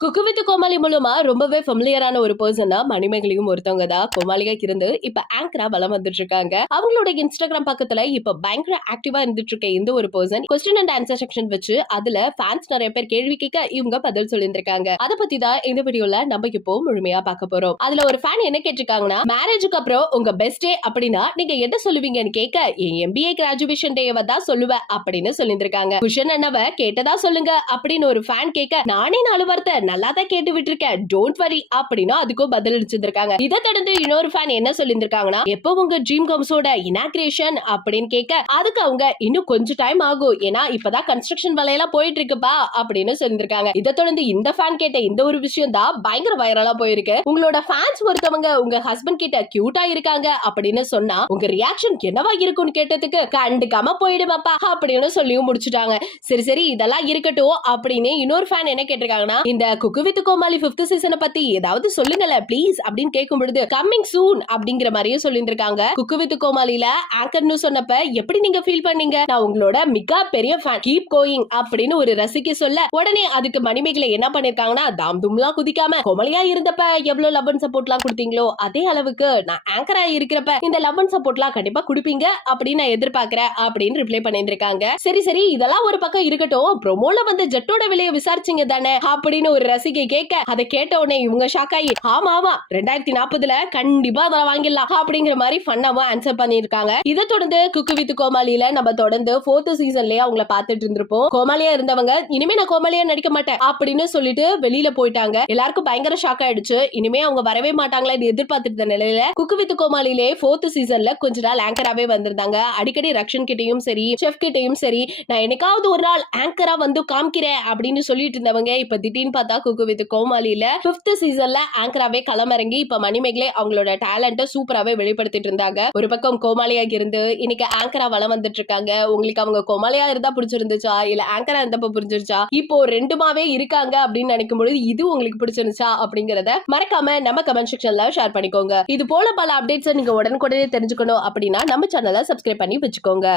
Cook with கோமாளி மூலமா ரொம்பவே ஃபெமிலியரான ஒரு பர்சன் தான் மணிமேகலையும் ஒருத்தவங்க தான். கோமாளியா இருந்து இப்ப ஆங்கரா வலம் வந்துட்டு இருக்காங்க. அவங்களோட இன்ஸ்டாகிராம் பக்கத்துல இப்ப பயங்கர ஆக்டிவா இருந்துட்டு இருக்க இந்த ஒரு person question and answer section வச்சு அதுல ஃபேன்ஸ் நிறைய பேர் கேள்வி கேட்க இவங்க பதில் சொல்லியிருக்காங்க. அதை பத்தி தான் இந்த வீடியோல நம்ம இப்போ முழுமையா பார்க்க போறோம். அதுல ஒரு ஃபேன் என்ன கேட்டிருக்காங்கன்னா, மேரேஜுக்கு அப்புறம் உங்க பெஸ்ட் டே அப்படின்னா நீங்க என்ன சொல்லுவீங்கன்னு கேட்க, என் MBA கிராஜுவேஷன் டேவை தான் சொல்லுவேன் அப்படின்னு சொல்லியிருக்காங்க. குஷன் அண்ணாவ கேட்டதா சொல்லுங்க அப்படின்னு ஒரு ஃபேன் கேட்க, நானே 4 வார்த்தை நல்லா தான் கேட்டு விட்டுருக்கேன், டோன்ட் வரி அப்படின்னு அதுக்கும் பதில் அளிச்சிருக்காங்க. இதை தொடர்ந்து இன்னொரு ஃபேன் என்ன சொல்லியிருக்காங்கன்னா, எப்போ உங்க ட்ரீம் ஹவுஸோட இனாகிரேஷன் அப்படின்னு கேட்க, அதுக்கு அவங்க இன்னும் கொஞ்சம் டைம் ஆகும், ஏன்னா இப்பதான் கன்ஸ்ட்ரக்ஷன் வேலையெல்லாம் போயிட்டு இருக்குப்பா அப்படின்னு சொல்லியிருக்காங்க. இதை தொடர்ந்து இந்த ஃபேன் கேட்ட இந்த ஒரு விஷயம் தான் பயங்கர வைரலா போயிருக்கு. உங்களோட ஃபேன்ஸ் ஒருத்தவங்க உங்க ஹஸ்பண்ட் கிட்ட கியூட்டா இருக்காங்க அப்படின்னு சொன்னா உங்க ரியாக்ஷன் என்னவா இருக்கும்னு கேட்டதுக்கு, கண்டுக்காம போயிடுவாப்பா அப்படின்னு சொல்லியும் முடிச்சுட்டாங்க. சரி சரி இதெல்லாம் இருக்கட்டும் அப்படின்னு இன்னொரு ஃபேன் என்ன கேட்டிருக்காங்கன்னா, இந்த குக்கு வித் கோமாளி 5th சீசனை பத்தி ஏதாவது சொல்லுங்கல ப்ளீஸ் அப்படின்னு கேட்கும் பொழுது, கம்மிங் சூன் அப்படிங்கிற மாதிரியும் சொல்லியிருக்காங்க. குக்கு வித் கோமாளில ஆங்கர்னு சொன்னப்ப எப்படி நீங்க ஃபீல் பண்ணீங்க? நான் உங்களோட மிக பெரிய ஃபேன், கீப் கோயிங் அப்படின்னு ஒரு ரசிக்க சொல்ல, உடனே அதுக்கு மணிமேகலை என்ன பண்ணிருக்காங்கன்னா, தாம் தும்லாம் குதிக்காம கோமாளியா இருந்தப்ப எவ்வளவு லவ் அண்ட் சப்போர்ட்லாம் கொடுத்தீங்களோ அதே அளவுக்கு நான் ஆங்கரா இருக்கிறப்ப இந்த லவ் அண்ட் சப்போர்ட்லாம் கண்டிப்பா கொடுப்பீங்க அப்படின்னு நான் எதிர்பார்க்கிறேன் அப்படின்னு ரிப்ளை பண்ணிருக்காங்க. சரி சரி இதெல்லாம் ஒரு பக்கம் இருக்கட்டும், ப்ரோமோல வந்து ஜெட்டோட விலையை விசாரிச்சீங்க தானே அப்படின்னு ஒரு ரசிகை கேட்க, அதை கேட்ட உடனே இவங்க ஷாக் ஆகி, ஆமா ஆமா 2040 கண்டிப்பா அதை வாங்கிடலாம் அப்படிங்கிற மாதிரி ஃபன்னாவும் ஆன்சர் பண்ணிருக்காங்க. இதை தொடர்ந்து குக்கு வித் கோமாளியில நம்ம தொடர்ந்து 4th சீசன்லயே அவங்கள பார்த்துட்டு இருந்திருப்போம். கோமாளியா இருந்தவங்க இனிமே நான் கோமாளியா நடிக்க மாட்டேன் அப்படின்னு சொல்லிட்டு வெளியில போயிட்டாங்க. எல்லாருக்கும் பயங்கர ஷாக் ஆயிடுச்சு. இனிமே அவங்க வரவே மாட்டாங்களா எதிர்பார்த்துட்டு நிலையில குக்கு வித் கோமாளிலே 4th சீசன்ல கொஞ்ச நாள் ஆங்கராவே வந்திருந்தாங்க. அடிக்கடி ரக்ஷன் கிட்டையும் சரி, செஃப் கிட்டையும் சரி, நான் என்னைக்காவது ஒரு நாள் ஆங்கரா வந்து காமிக்கிறேன் அப்படின்னு சொல்லிட்டு இருந்தவங்க இப்ப திடீர்னு பார்த்தா குக்கு வித் கோமாளில 5th சீசன்ல ஆங்கராவே களமிறங்கி இப்ப மணிமேகலை அவங்களோட டேலண்ட சூப்பராவே வெளிப்படுத்திட்டு இருந்தாங்க. ஒரு பக்கம் கோமாளியா இருந்து இன்னைக்கு ஆங்கரா வளம் வந்துட்டு இருக்காங்க. உங்களுக்கு அவங்க கோமாளியா இருந்தா பிடிச்சிருந்துச்சா இல்ல ஆங்கரா இருந்தப்ப புரிஞ்சிருச்சா, இப்போ ரெண்டுமாவே இருக்காங்க அப்படின்னு நினைக்கும் பொழுது இது உங்களுக்கு பிடிச்சிருந்துச்சா அப்படிங்கறத மறக்காம நம்ம கமெண்ட் செக்ஷன்ல ஷேர் பண்ணிக்கோங்க. இது போல பல அப்டேட்ஸ் நீங்க உடனுக்குடனே தெரிஞ்சுக்கணும் அப்படின்னா நம்ம சேனலை சப்ஸ்கிரைப் பண்ணி வச்சுக்கோங்க.